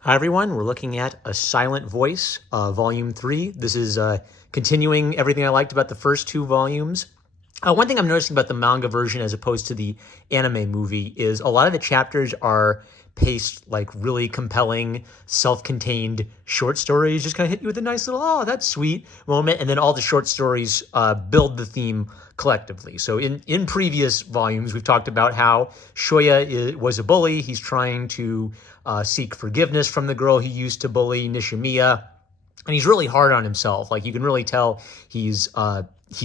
Hi, everyone. We're looking at A Silent Voice, Volume 3. This is continuing everything I liked about the first two volumes. One thing I'm noticing about the manga version as opposed to the anime movie is a lot of the chapters are paced like really compelling, self-contained short stories. Just kind of hit you with a nice little, oh, that's sweet moment. And then all the short stories build the theme collectively. So in previous volumes, we've talked about how Shoya was a bully. He's trying to seek forgiveness from the girl he used to bully, Nishimiya. And he's really hard on himself. Like, you can really tell he's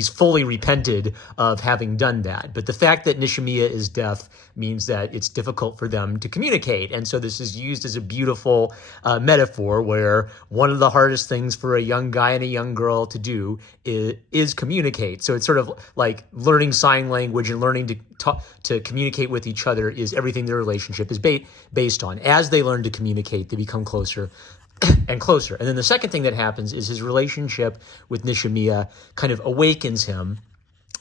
fully repented of having done that. But the fact that Nishimiya is deaf means that it's difficult for them to communicate. And so this is used as a beautiful metaphor where one of the hardest things for a young guy and a young girl to do is communicate. So it's sort of like learning sign language and learning to talk, to communicate with each other is everything their relationship is based on. As they learn to communicate, they become closer and closer. And then the second thing that happens is his relationship with Nishimiya kind of awakens him,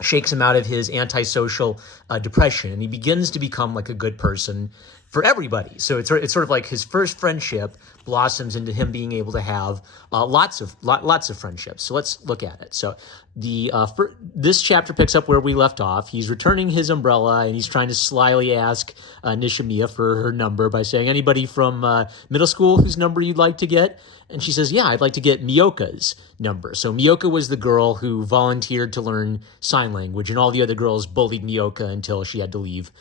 shakes him out of his antisocial depression, and he begins to become like a good person for everybody. So it's sort of like his first friendship blossoms into him being able to have lots of friendships. So let's look at it. So this chapter picks up where we left off. He's returning his umbrella, and he's trying to slyly ask Nishimiya for her number by saying, anybody from middle school whose number you'd like to get? And she says, yeah, I'd like to get Miyoka's number. So Miyoka was the girl who volunteered to learn sign language, and all the other girls bullied Miyoka until she had to leave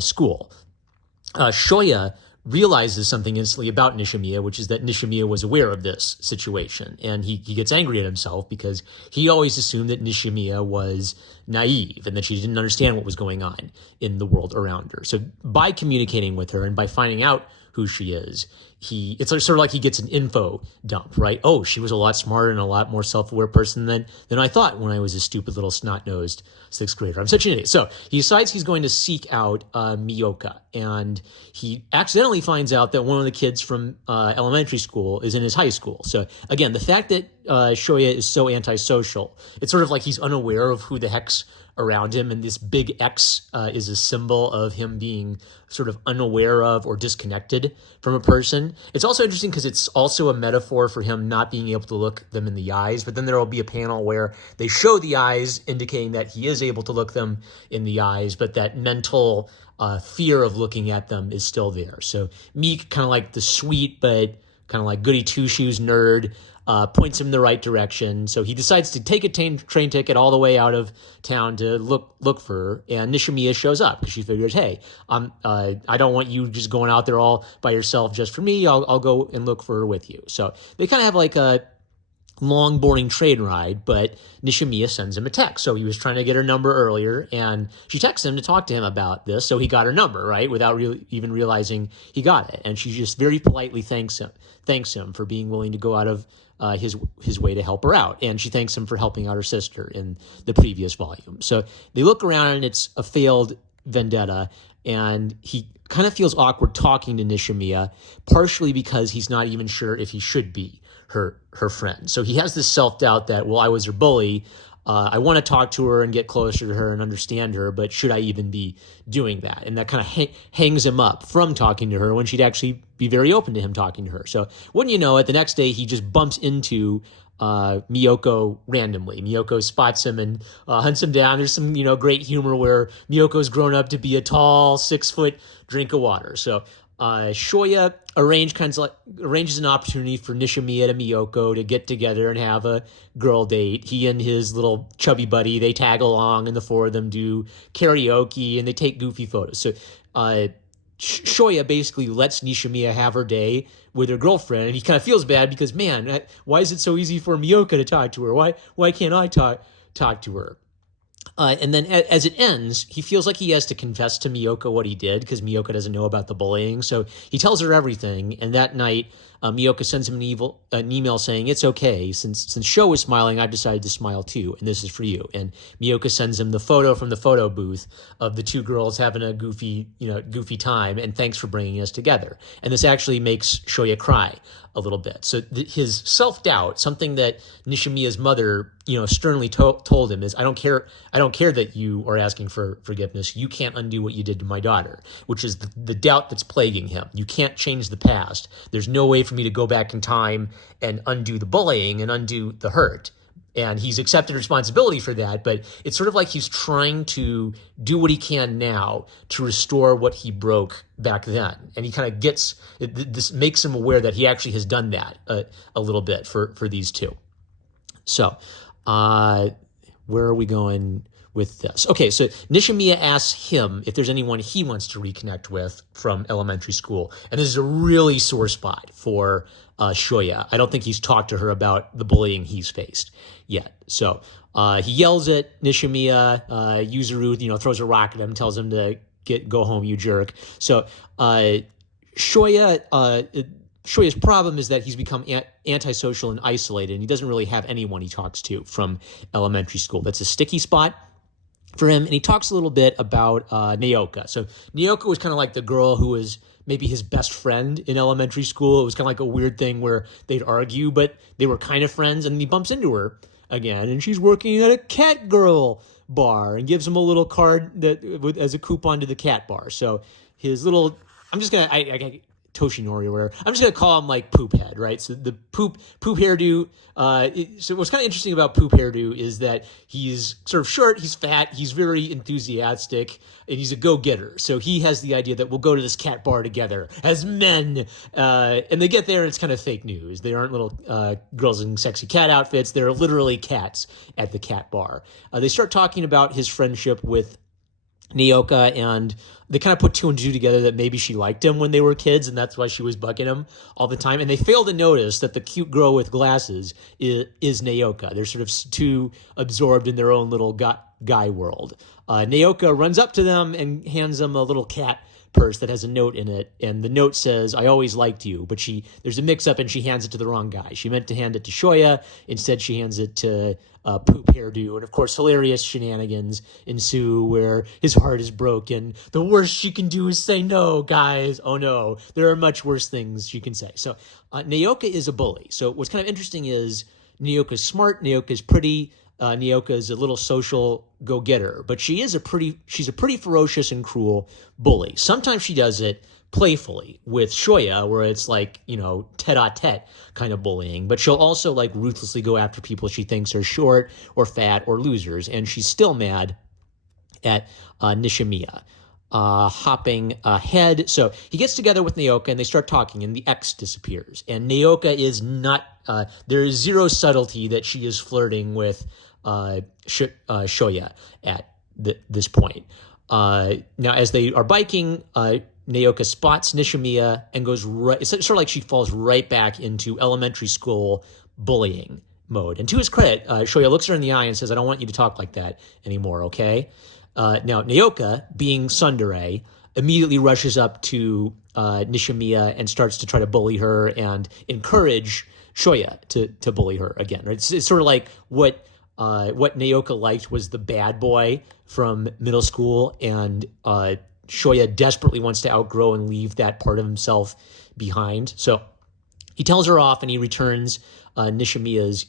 school. Shoya realizes something instantly about Nishimiya, which is that Nishimiya was aware of this situation. And he gets angry at himself because he always assumed that Nishimiya was naive and that she didn't understand what was going on in the world around her. So by communicating with her and by finding out who she is, it's sort of like he gets an info dump, right? Oh, she was a lot smarter and a lot more self-aware person than I thought when I was a stupid little snot-nosed sixth grader. I'm such an idiot. So he decides he's going to seek out Miyoka, and he accidentally finds out that one of the kids from elementary school is in his high school. So again, the fact that Shoya is so antisocial, it's sort of like he's unaware of who the heck's around him, and this big X is a symbol of him being sort of unaware of or disconnected from a person. It's also interesting because it's also a metaphor for him not being able to look them in the eyes, but then there will be a panel where they show the eyes indicating that he is able to look them in the eyes, but that mental fear of looking at them is still there. So Meek, kind of like the sweet but kind of like goody two-shoes nerd, points him in the right direction. So he decides to take a train ticket all the way out of town to look for her. And Nishimiya shows up because she figures, hey, I don't want you just going out there all by yourself just for me. I'll go and look for her with you. So they kind of have like a long, boring train ride, but Nishimiya sends him a text. So he was trying to get her number earlier, and she texts him to talk to him about this. So he got her number, right, without even realizing he got it. And she just very politely thanks him for being willing to go out of his way to help her out. And she thanks him for helping out her sister in the previous volume. So they look around, and it's a failed vendetta, and he kind of feels awkward talking to Nishimiya, partially because he's not even sure if he should be her friend. So he has this self-doubt that, well, I was her bully. I want to talk to her and get closer to her and understand her, but should I even be doing that? And that kind of hangs him up from talking to her when she'd actually be very open to him talking to her. So wouldn't you know it, the next day he just bumps into Miyoko randomly. Miyoko spots him and hunts him down. There's some, great humor where Miyoko's grown up to be a tall 6-foot drink of water. So Shoya arranges an opportunity for Nishimiya and Miyoko to get together and have a girl date. He and his little chubby buddy, they tag along, and the four of them do karaoke, and they take goofy photos. So Shoya basically lets Nishimiya have her day with her girlfriend, and he kind of feels bad because, man, why is it so easy for Miyoka to talk to her? Why can't I talk to her? And then as it ends, he feels like he has to confess to Miyoka what he did because Miyoka doesn't know about the bullying. So he tells her everything. And that night, Miyoka sends him an email saying, it's okay. Since Sho was smiling, I've decided to smile too. And this is for you. And Miyoka sends him the photo from the photo booth of the two girls having a goofy time. And thanks for bringing us together. And this actually makes Shoya cry a little bit. So his self-doubt, something that Nishimiya's mother sternly told him is, I don't care that you are asking for forgiveness. You can't undo what you did to my daughter, which is the doubt that's plaguing him. You can't change the past. There's no way for me to go back in time and undo the bullying and undo the hurt. And he's accepted responsibility for that, but it's sort of like he's trying to do what he can now to restore what he broke back then. And he kind of this makes him aware that he actually has done that a little bit for these two. So, where are we going with this? Okay, so Nishimiya asks him if there's anyone he wants to reconnect with from elementary school. And this is a really sore spot for Shoya. I don't think he's talked to her about the bullying he's faced yet. So he yells at Nishimiya. Yuzuru, throws a rock at him, tells him to go home, you jerk. So Shoya's problem is that he's become antisocial and isolated, and he doesn't really have anyone he talks to from elementary school. That's a sticky spot for him. And he talks a little bit about Naoka. So Naoka was kind of like the girl who was maybe his best friend in elementary school. It was kind of like a weird thing where they'd argue, but they were kind of friends. And he bumps into her again, and she's working at a cat girl bar and gives him a little card as a coupon to the cat bar. So his little, I'm just going to, Toshinori or whatever. I'm just going to call him like Poop Head, right? So the poop hairdo. So what's kind of interesting about Poop Hairdo is that he's sort of short, he's fat, he's very enthusiastic, and he's a go-getter. So he has the idea that we'll go to this cat bar together as men. And they get there and it's kind of fake news. They aren't little girls in sexy cat outfits. They're literally cats at the cat bar. They start talking about his friendship with Naoka, and they kind of put two and two together that maybe she liked him when they were kids, and that's why she was bugging him all the time. And they fail to notice that the cute girl with glasses is Naoka. They're sort of too absorbed in their own little guy world. Naoka runs up to them and hands them a little cat purse that has a note in it, and the note says, I always liked you, but there's a mix-up and she hands it to the wrong guy. She meant to hand it to Shoya, instead she hands it to Poop Hairdo, and of course hilarious shenanigans ensue where his heart is broken. The worst she can do is say no, guys. Oh no, there are much worse things she can say. So Naoka is a bully. So what's kind of interesting is Naoka's smart, Naoka's pretty, Naoka is a little social go-getter, but she's a pretty ferocious and cruel bully. Sometimes she does it playfully with Shoya, where it's like, tete-a-tete kind of bullying, but she'll also like ruthlessly go after people she thinks are short or fat or losers, and she's still mad at Nishimiya. Hopping ahead. So he gets together with Naoka and they start talking, and the X disappears. And Naoka is not, there is zero subtlety that she is flirting with Shoya at this point. Now, as they are biking, Naoka spots Nishimiya and goes right, it's sort of like she falls right back into elementary school bullying mode. And to his credit, Shoya looks her in the eye and says, I don't want you to talk like that anymore, okay? Now, Naoka, being tsundere, immediately rushes up to Nishimiya and starts to try to bully her and encourage Shoya to bully her again. Right? It's sort of like what Naoka liked was the bad boy from middle school, and Shoya desperately wants to outgrow and leave that part of himself behind. So he tells her off and he returns Nishimiya's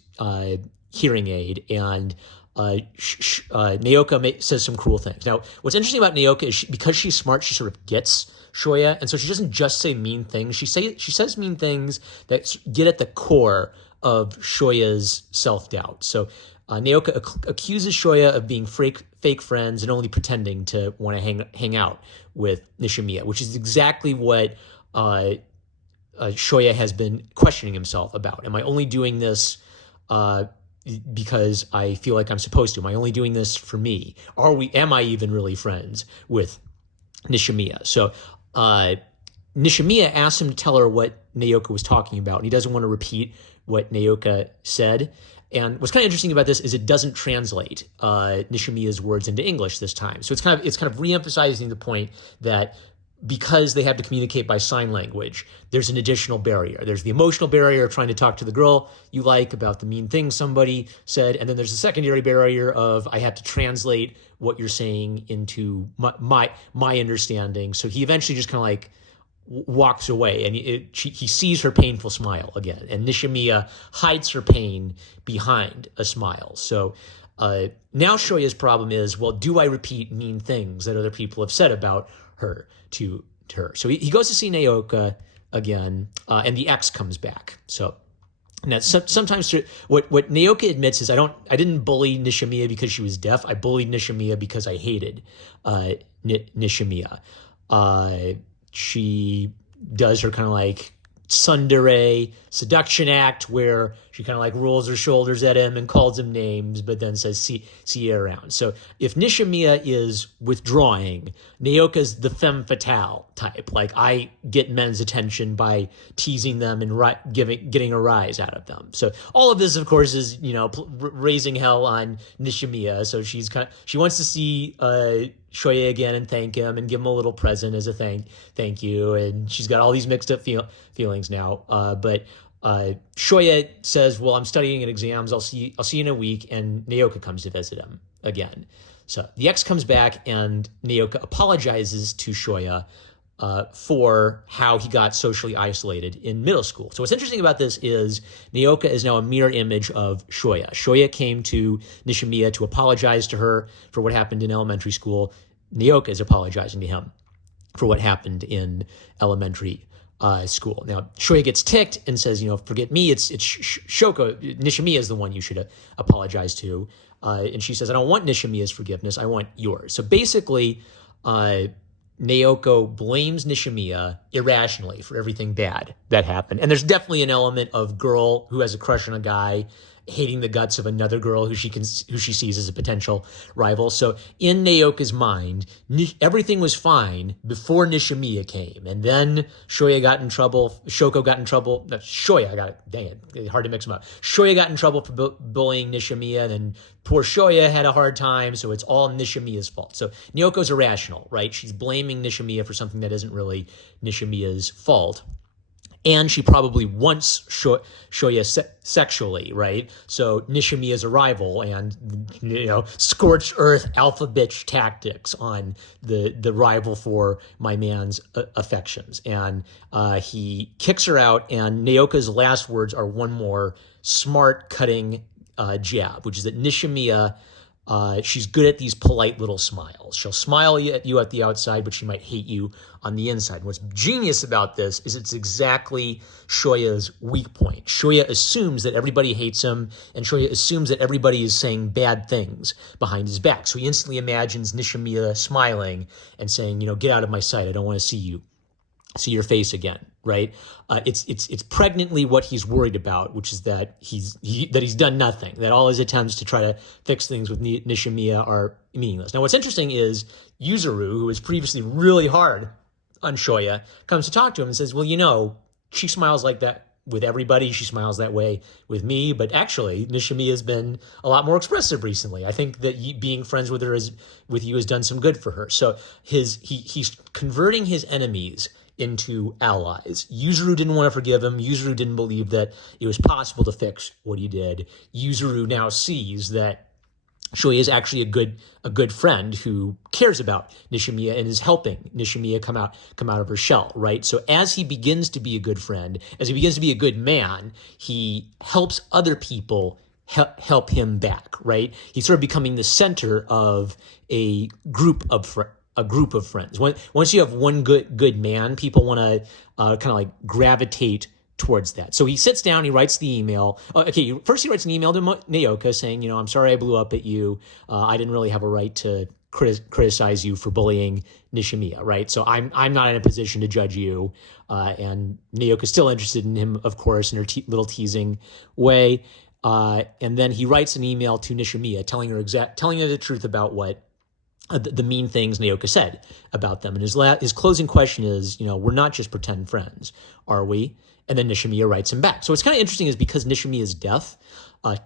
hearing aid, and Naoka says some cruel things. Now, what's interesting about Naoka is because she's smart, she sort of gets Shoya, and so she doesn't just say mean things. She says mean things that get at the core of Shoya's self-doubt. So Naoka accuses Shoya of being fake friends and only pretending to want to hang out with Nishimiya, which is exactly what Shoya has been questioning himself about. Am I only doing this because I feel like I'm supposed to? Am I only doing this for me? Am I even really friends with Nishimiya? So Nishimiya asks him to tell her what Naoka was talking about, and he doesn't want to repeat what Naoka said. And what's kind of interesting about this is it doesn't translate Nishimiya's words into English this time. So it's kind of re-emphasizing the point that because they have to communicate by sign language, there's an additional barrier. There's the emotional barrier of trying to talk to the girl you like about the mean thing somebody said, and then there's the secondary barrier of I have to translate what you're saying into my understanding. So he eventually just kind of like walks away, and he sees her painful smile again. And Nishimiya hides her pain behind a smile. So now Shoya's problem is, well, do I repeat mean things that other people have said about her to her? So he goes to see Naoka again, and the ex comes back. So now sometimes what Naoka admits is, I didn't bully Nishimiya because she was deaf. I bullied Nishimiya because I hated Nishimiya. She does her kind of like tsundere seduction act where she kind of like rolls her shoulders at him and calls him names, but then says, see you around. So if Nishimiya is withdrawing, Naoka's the femme fatale type. Like, I get men's attention by teasing them and getting a rise out of them. So all of this, of course, is, raising hell on Nishimiya. So she wants to see Shoya again and thank him and give him a little present as a thank you. And she's got all these mixed up feelings now. But Shoya says, well, I'm studying in exams. I'll see you in a week. And Naoka comes to visit him again. So the ex comes back, and Naoka apologizes to Shoya for how he got socially isolated in middle school. So what's interesting about this is Naoka is now a mirror image of Shoya. Shoya came to Nishimiya to apologize to her for what happened in elementary school. Naoka is apologizing to him for what happened in elementary school. Now, Shoya gets ticked and says, forget me, it's Shoko. Nishimiya is the one you should apologize to. And she says, I don't want Nishimiya's forgiveness, I want yours. So basically, Naoko blames Nishimiya irrationally for everything bad that happened. And there's definitely an element of girl who has a crush on a guy hating the guts of another girl who she sees as a potential rival. So in Naoka's mind, everything was fine before Nishimiya came. And then Shoko got in trouble. Dang it, hard to mix them up. Shoya got in trouble for bullying Nishimiya, and then poor Shoya had a hard time, so it's all Nishimiya's fault. So Naoko's irrational, right? She's blaming Nishimiya for something that isn't really Nishimiya's fault. And she probably wants Shoya sexually, right? So Nishimiya's a rival, and scorched earth alpha bitch tactics on the rival for my man's affections. And he kicks her out, and Naoka's last words are one more smart cutting jab, which is that Nishimiya, she's good at these polite little smiles. She'll smile at you at the outside, but she might hate you on the inside. What's genius about this is it's exactly Shoya's weak point. Shoya assumes that everybody hates him, and Shoya assumes that everybody is saying bad things behind his back. So he instantly imagines Nishimiya smiling and saying, get out of my sight. I don't want to see your face again, right? It's pregnantly what he's worried about, which is that he's done nothing, that all his attempts to try to fix things with Nishimiya are meaningless. Now, what's interesting is Yuzuru, who was previously really hard on Shoya, comes to talk to him and says, well, she smiles like that with everybody. She smiles that way with me, but actually Nishimiya has been a lot more expressive recently. I think that being friends with her with you has done some good for her. So he's converting his enemies into allies. Yuzuru didn't want to forgive him. Yuzuru didn't believe that it was possible to fix what he did. Yuzuru now sees that Shoya is actually a good friend who cares about Nishimiya and is helping Nishimiya come out of her shell, right? So as he begins to be a good friend, as he begins to be a good man, he helps other people help him back, right? He's sort of becoming the center of a group of friends. Once you have one good man, people want to kind of like gravitate towards that. So he sits down, he writes the email. First he writes an email to Naoka saying, I'm sorry I blew up at you. I didn't really have a right to criticize you for bullying Nishimiya, right? So I'm not in a position to judge you. And Naoka's still interested in him, of course, in her little teasing way. And then he writes an email to Nishimiya telling her the truth about what the mean things Naoka said about them. And his closing question is, we're not just pretend friends, are we? And then Nishimiya writes him back. So what's kind of interesting is because Nishimiya is deaf,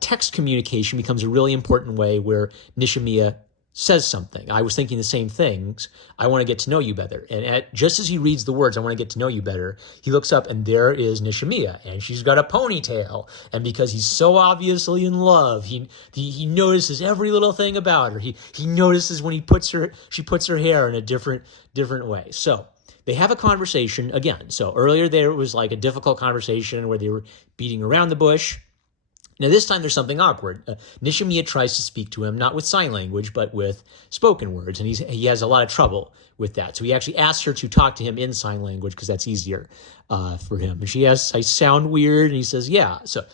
text communication becomes a really important way where Nishimiya says something. I was thinking the same things. I want to get to know you better. And just as he reads the words, I want to get to know you better, he looks up and there is Nishimiya, and she's got a ponytail. And because he's so obviously in love, he notices every little thing about her. He notices when she puts her hair in a different way. So they have a conversation again. So earlier there was like a difficult conversation where they were beating around the bush. Now, this time there's something awkward. Nishimiya tries to speak to him, not with sign language, but with spoken words, and he has a lot of trouble with that. So he actually asks her to talk to him in sign language because that's easier for him. And she asks, I sound weird? And he says, yeah. So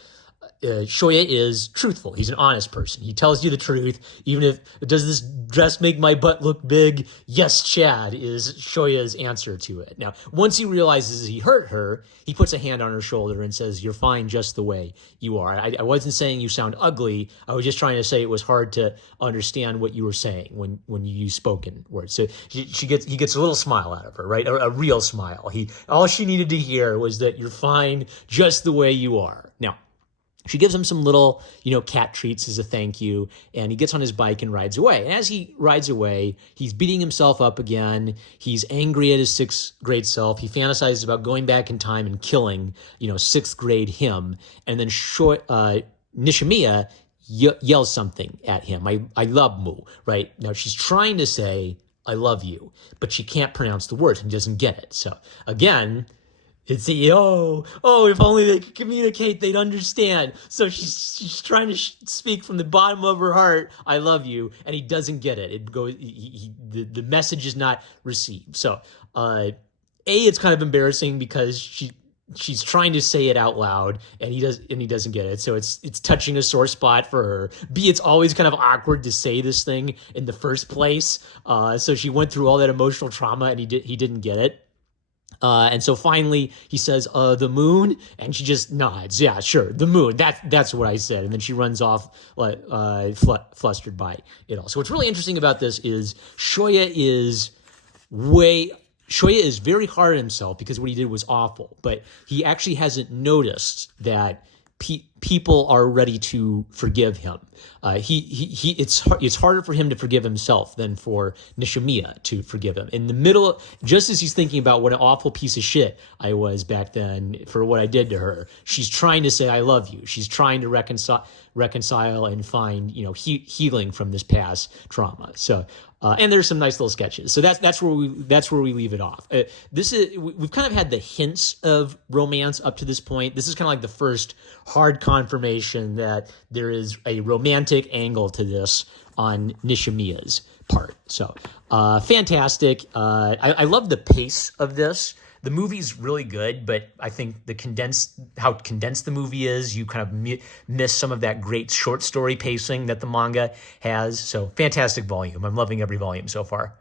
Shoya is truthful. He's an honest person. He tells you the truth, even if, does this dress make my butt look big? Yes, Chad, is Shoya's answer to it. Now, once he realizes he hurt her, he puts a hand on her shoulder and says, you're fine just the way you are. I wasn't saying you sound ugly. I was just trying to say it was hard to understand what you were saying when you use spoken words. So he gets a little smile out of her, right? A real smile. All she needed to hear was that you're fine just the way you are. Now, she gives him some little, cat treats as a thank you, and he gets on his bike and rides away. And as he rides away, he's beating himself up again. He's angry at his sixth grade self. He fantasizes about going back in time and killing, sixth grade him. And then Nishimiya yells something at him. I love Mu, right? Now she's trying to say, I love you, but she can't pronounce the words and doesn't get it. So again, it's if only they could communicate, they'd understand. So she's trying to speak from the bottom of her heart, I love you, and he doesn't get it. It goes, the message is not received. So, it's kind of embarrassing because she's trying to say it out loud, and he doesn't get it. So it's touching a sore spot for her. B, it's always kind of awkward to say this thing in the first place. So she went through all that emotional trauma, and he didn't get it. And so finally he says, the moon, and she just nods. Yeah, sure, the moon. That's what I said. And then she runs off flustered by it all. So what's really interesting about this is Shoya is very hard on himself because what he did was awful, but he actually hasn't noticed that people are ready to forgive him. It's harder for him to forgive himself than for Nishimiya to forgive him. In the middle, just as he's thinking about what an awful piece of shit I was back then for what I did to her, she's trying to say I love you. She's trying to reconcile and find healing from this past trauma. So. And there's some nice little sketches. So that's where we leave it off. We've kind of had the hints of romance up to this point. This is kind of like the first hard confirmation that there is a romantic angle to this on Nishimiya's part. So fantastic. I love the pace of this. The movie's really good, but I think how condensed the movie is, you kind of miss some of that great short story pacing that the manga has. So fantastic volume. I'm loving every volume so far.